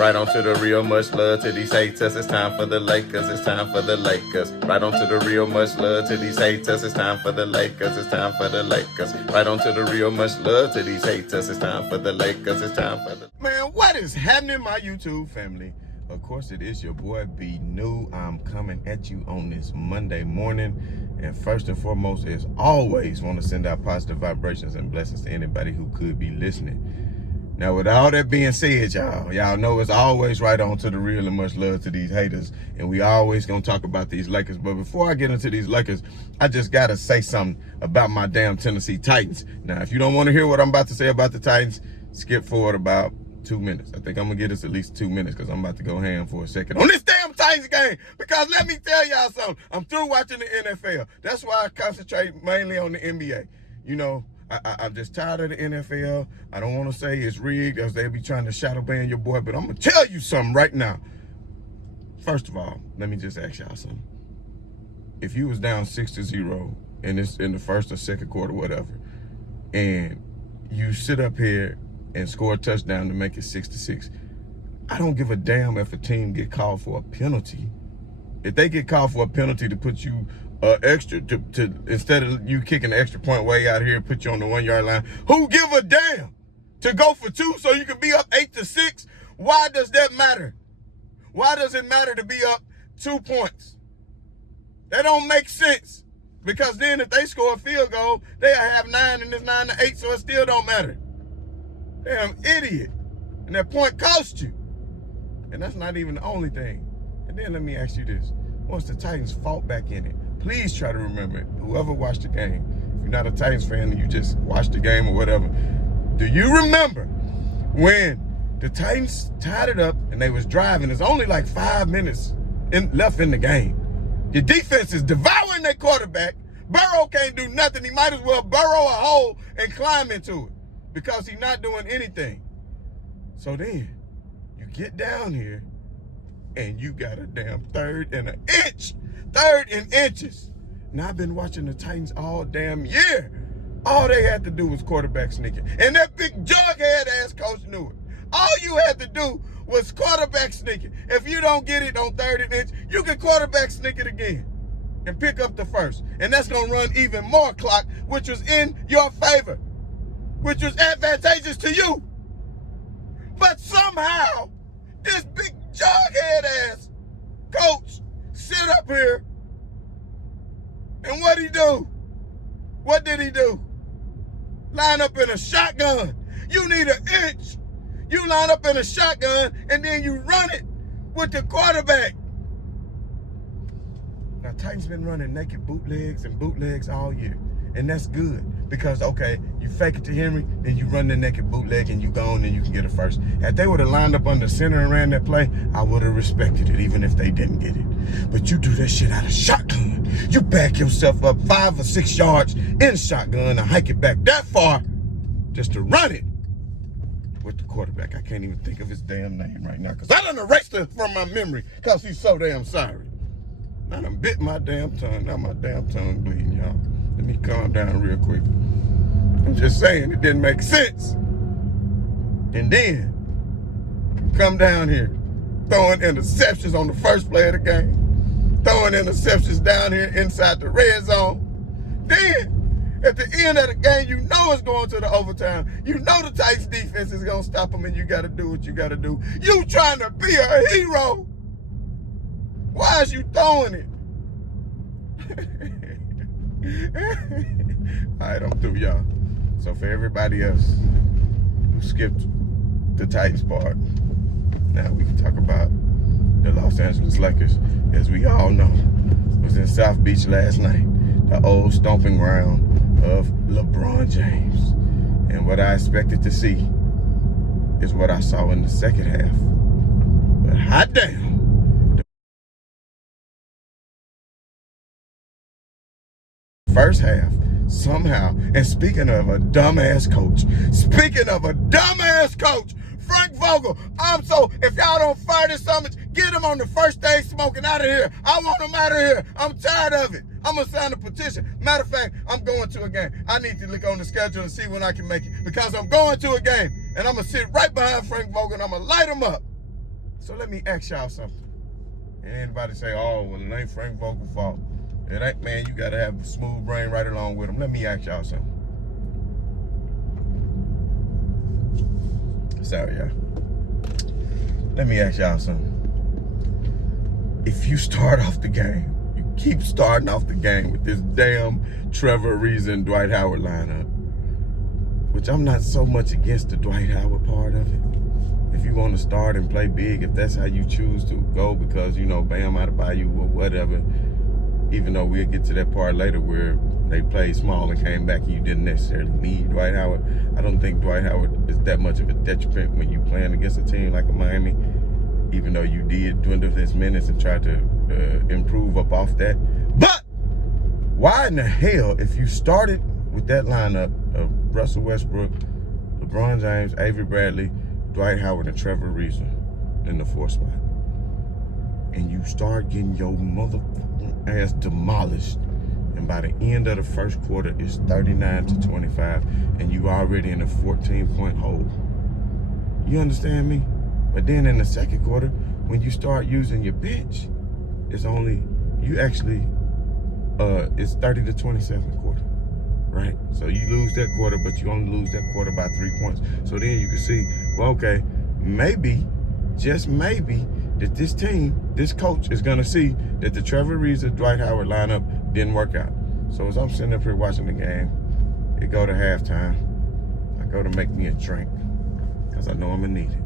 Right on to the real, much love to these haters. It's time for the Lakers, it's time for the Lakers. Right on to the real, much love to these haters. It's time for the Lakers, it's time for the Lakers. Right on to the real, much love to these haters. It's time for the Lakers, it's time for the... Man, what is happening, my YouTube family? Of course, it is your boy B New. I'm coming at you on this Monday morning. And first and foremost, as always, want to send out positive vibrations and blessings to anybody who could be listening. Now, with all that being said, y'all know it's always right on to the real and much love to these haters. And we always gonna talk about these Lakers. But before I get into these Lakers, I just gotta say something about my damn Tennessee Titans. Now, if you don't want to hear what I'm about to say about the Titans, skip forward about 2 minutes. I think I'm gonna get us at least 2 minutes because I'm about to go ham for a second on this damn Titans game. Because let me tell y'all something, I'm through watching the NFL. That's why I concentrate mainly on the NBA. You know, I'm just tired of the NFL. I don't want to say it's rigged as they be trying to shadow ban your boy, but I'm gonna tell you something right now. First of all, let me just ask y'all something. If you was down 6-0 in the first or second quarter, whatever, and you sit up here and score a touchdown to make it 6-6, I don't give a damn if a team get called for a penalty. If they get called for a penalty to put you extra to instead of you kicking the extra point way out here, put you on the 1 yard line, who give a damn? To go for 2 so you can be up 8-6? Why does that matter? Why does it matter to be up 2 points? That don't make sense. Because then if they score a field goal, they'll have 9 and it's 9-8, so it still don't matter. Damn idiot. And that point cost you. And that's not even the only thing. And then let me ask you this. Once the Titans fought back in it, please try to remember it. Whoever watched the game, if you're not a Titans fan and you just watched the game or whatever, do you remember when the Titans tied it up and they was driving? There's only like 5 minutes left in the game. Your defense is devouring their quarterback. Burrow can't do nothing. He might as well burrow a hole and climb into it because he's not doing anything. So then you get down here and you got a damn 3rd and an inch. 3rd and inches. Now, I've been watching the Titans all damn year. All they had to do was quarterback sneaking. And that big jughead-ass coach knew it. All you had to do was quarterback sneaking. If you don't get it on 3rd and inch, you can quarterback sneak it again and pick up the first. And that's going to run even more clock, which was in your favor, which was advantageous to you. But somehow, this big jughead-ass coach sit up here, and what'd he do? What did he do? Line up in a shotgun. You need an inch. You line up in a shotgun, and then you run it with the quarterback. Now, Titans been running naked bootlegs all year. And that's good because, okay, you fake it to Henry, then you run the naked bootleg and you go on and you can get it first. If they would have lined up under center and ran that play, I would have respected it even if they didn't get it. But you do that shit out of shotgun. You back yourself up 5 or 6 yards in shotgun and hike it back that far just to run it with the quarterback. I can't even think of his damn name right now because I done erased it from my memory because he's so damn sorry. I done bit my damn tongue. Now my damn tongue bleeding, y'all. Let me calm down real quick. I'm just saying it didn't make sense. And then come down here, throwing interceptions on the first play of the game, throwing interceptions down here inside the red zone. Then at the end of the game, you know it's going to the overtime. You know the Titans defense is gonna stop them, and you got to do what you got to do. You trying to be a hero? Why is you throwing it? All right, I'm through, y'all. So for everybody else who skipped the Titans part, now we can talk about the Los Angeles Lakers. As we all know, was in South Beach last night, the old stomping ground of LeBron James. And what I expected to see is what I saw in the second half. But hot damn. First half, somehow, and speaking of a dumbass coach, Frank Vogel, if y'all don't fire this summons, get him on the first day smoking out of here. I want him out of here. I'm tired of it. I'm going to sign a petition. Matter of fact, I'm going to a game. I need to look on the schedule and see when I can make it because I'm going to a game and I'm going to sit right behind Frank Vogel and I'm going to light him up. So let me ask y'all something. And anybody say, oh, well, it ain't Frank Vogel's fault. It ain't, man, you got to have a smooth brain right along with him. Let me ask y'all something. Sorry, y'all. Let me ask y'all something. If you start off the game, you keep starting off the game with this damn Trevor Ariza and Dwight Howard lineup, which I'm not so much against the Dwight Howard part of it. If you want to start and play big, if that's how you choose to go because, you know, Bam out of Bayou or whatever, even though we'll get to that part later where they played small and came back and you didn't necessarily need Dwight Howard. I don't think Dwight Howard is that much of a detriment when you playing against a team like a Miami, even though you did dwindle his minutes and try to improve up off that. But why in the hell, if you started with that lineup of Russell Westbrook, LeBron James, Avery Bradley, Dwight Howard, and Trevor Ariza in the 4th spot, and you start getting your motherfucking ass demolished, and by the end of the first quarter, it's 39-25, and you already in a 14-point hole. You understand me? But then in the second quarter, when you start using your bench, it's only, you actually, it's 30-27 quarter, right? So you lose that quarter, but you only lose that quarter by 3 points. So then you can see, well, okay, maybe, just maybe, that this team, this coach is gonna see that the Trevor Ariza, Dwight Howard lineup didn't work out. So as I'm sitting up here watching the game, it go to halftime, I go to make me a drink, because I know I'm gonna need it.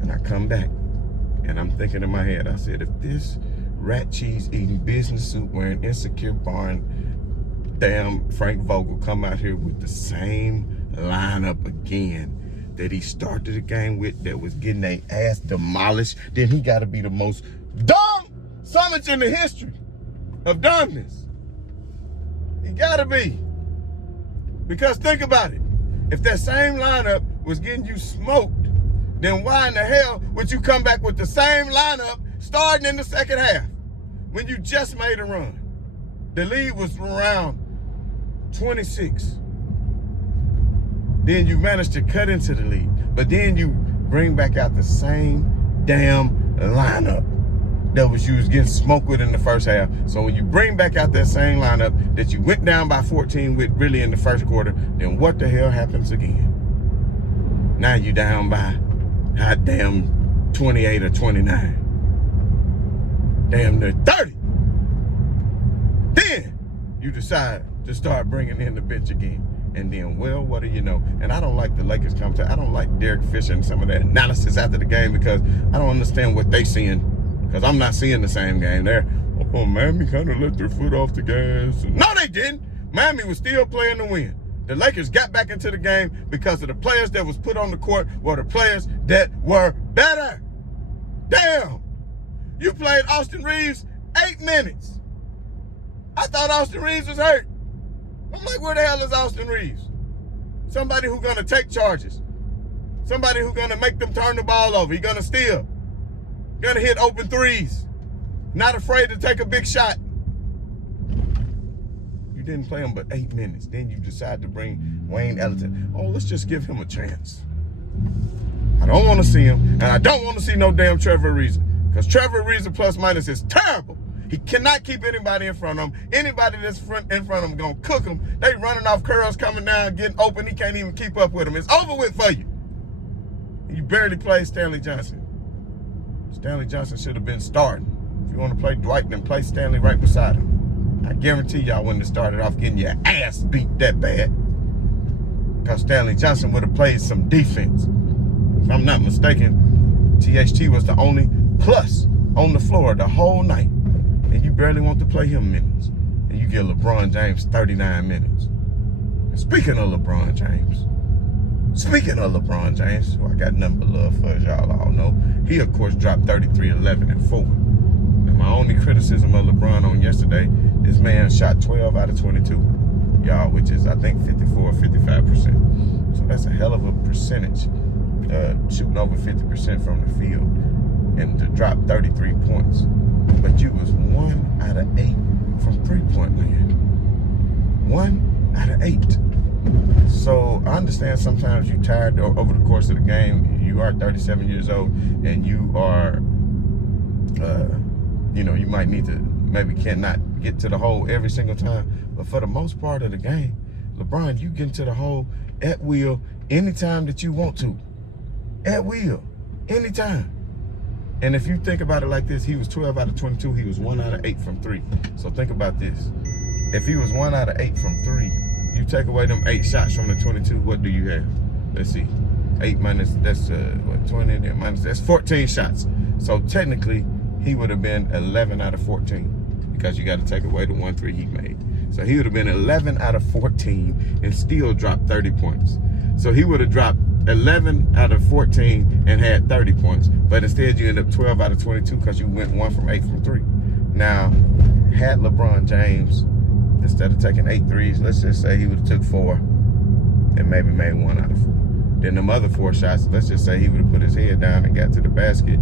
And I come back, and I'm thinking in my head, I said, if this rat cheese eating, business suit wearing, insecure barn, damn Frank Vogel come out here with the same lineup again that he started the game with, that was getting their ass demolished, then he got to be the most dumb summit in the history of dumbness. He got to be. Because think about it. If that same lineup was getting you smoked, then why in the hell would you come back with the same lineup starting in the second half when you just made a run? The lead was around 26. Then you managed to cut into the lead, but then you bring back out the same damn lineup that was you was getting smoked with in the first half. So when you bring back out that same lineup that you went down by 14 with really in the first quarter, then what the hell happens again? Now you down by hot damn 28 or 29. Damn near 30. Then you decide to start bringing in the bench again. And then, well, what do you know? And I don't like the Lakers commentary. I don't like Derek Fisher and some of that analysis after the game because I don't understand what they seeing. Because I'm not seeing the same game there. Oh, Miami kind of let their foot off the gas. No, they didn't. Miami was still playing to win. The Lakers got back into the game because of the players that was put on the court were the players that were better. Damn. You played Austin Reeves 8 minutes. I thought Austin Reeves was hurt. I'm like, where the hell is Austin Reeves? Somebody who's gonna take charges. Somebody who's gonna make them turn the ball over. He's gonna steal. Gonna hit open threes. Not afraid to take a big shot. You didn't play him but 8 minutes. Then you decide to bring Wayne Ellington. Oh, let's just give him a chance. I don't want to see him, and I don't want to see no damn Trevor Ariza. Because Trevor Ariza plus minus is terrible. He cannot keep anybody in front of him. Anybody that's in front of him gonna cook him. They running off curls, coming down, getting open. He can't even keep up with them. It's over with for you. You barely play Stanley Johnson. Stanley Johnson should have been starting. If you want to play Dwight, then play Stanley right beside him. I guarantee y'all wouldn't have started off getting your ass beat that bad. Because Stanley Johnson would have played some defense. If I'm not mistaken, THT was the only plus on the floor the whole night. And you barely want to play him minutes. And you give LeBron James 39 minutes. And speaking of LeBron James, who I got nothing but love for, as y'all all know, he, of course, dropped 33, 11, and 4. And my only criticism of LeBron on yesterday, this man shot 12 out of 22, y'all, which is, I think, 54 or 55%. So that's a hell of a percentage, shooting over 50% from the field, and to drop 33 points. But you was 1 out of 8 from three-point land. 1 out of 8. So I understand sometimes you're tired over the course of the game. You are 37 years old, and you are, you might need to cannot get to the hole every single time. But for the most part of the game, LeBron, you get into the hole at will anytime that you want to. At will, anytime. And if you think about it like this, he was 12 out of 22. He was 1 out of 8 from 3. So think about this. If he was 1 out of 8 from 3, you take away them 8 shots from the 22, what do you have? Let's see. 8 minus, that's 20, then minus, that's 14 shots. So technically, he would have been 11 out of 14 because you got to take away the 1 3 he made. So he would have been 11 out of 14 and still dropped 30 points. So he would have dropped 11 out of 14 and had 30 points. But instead, you end up 12 out of 22 because you went 1 from 8 from 3. Now, had LeBron James, instead of taking 8 threes, let's just say he would have took 4 and maybe made 1 out of 4. Then them other 4 shots, let's just say he would have put his head down and got to the basket.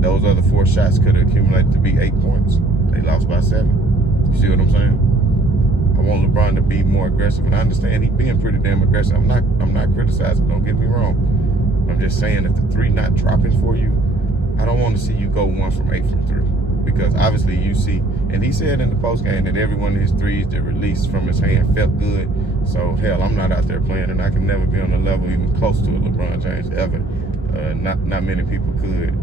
Those other 4 shots could have accumulated to be 8 points. They lost by 7. You see what I'm saying? I want LeBron to be more aggressive, and I understand he's being pretty damn aggressive. I'm not criticizing, don't get me wrong. I'm just saying if the 3 not dropping for you, I don't want to see you go 1 from 8 from 3. Because obviously you see, and he said in the postgame that every one of his threes that released from his hand felt good. So hell, I'm not out there playing, and I can never be on a level even close to a LeBron James ever. Not many people could.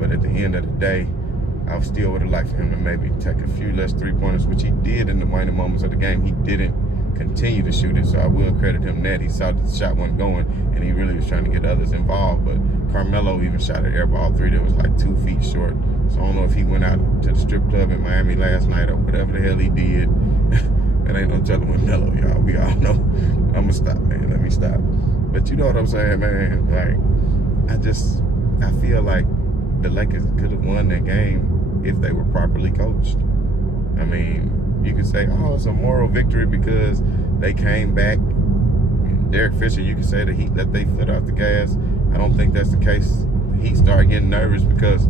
But at the end of the day, I still would have liked for him to maybe take a few less 3-pointers, which he did in the waning moments of the game. He didn't continue to shoot it, so I will credit him that. He saw that the shot wasn't going, and he really was trying to get others involved. But Carmelo even shot an airball 3 that was like 2 feet short. So I don't know if he went out to the strip club in Miami last night or whatever the hell he did. It ain't no telling with Melo, y'all. We all know. I'm gonna stop, man. Let me stop. But you know what I'm saying, man? Like, I feel like the Lakers could have won that game if they were properly coached. I mean, you could say, oh, it's a moral victory because they came back. Derek Fisher, you could say the Heat let their foot off the gas. I don't think that's the case. The Heat started getting nervous because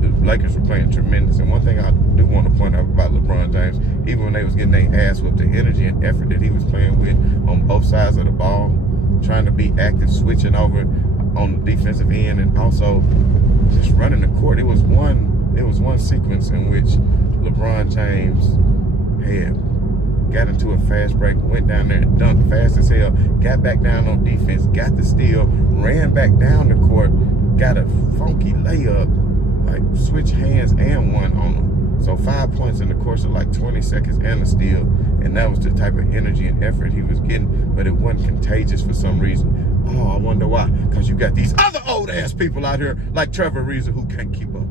the Lakers were playing tremendous. And one thing I do want to point out about LeBron James, even when they was getting their ass with the energy and effort that he was playing with on both sides of the ball, trying to be active, switching over on the defensive end, and also just running the court. It was one sequence in which LeBron James got into a fast break, went down there and dunked fast as hell, got back down on defense, got the steal, ran back down the court, got a funky layup, like switch hands and one on him. So 5 points in the course of like 20 seconds and a steal, and that was the type of energy and effort he was getting, but it wasn't contagious for some reason. Oh, I wonder why. Because you got these other old ass people out here like Trevor Ariza who can't keep up.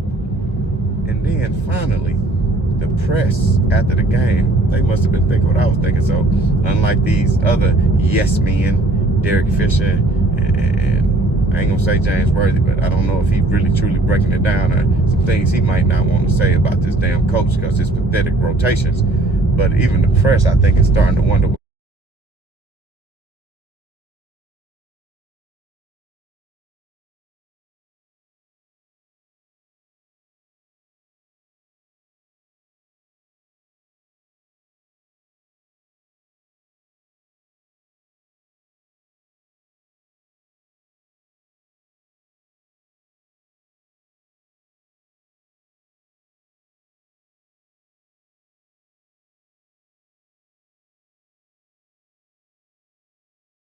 And then finally, the press after the game, they must have been thinking what I was thinking. So unlike these other yes men, Derek Fisher and I ain't gonna say James Worthy, but I don't know if he really truly breaking it down or some things he might not want to say about this damn coach because it's pathetic rotations. But even the press, I think, is starting to wonder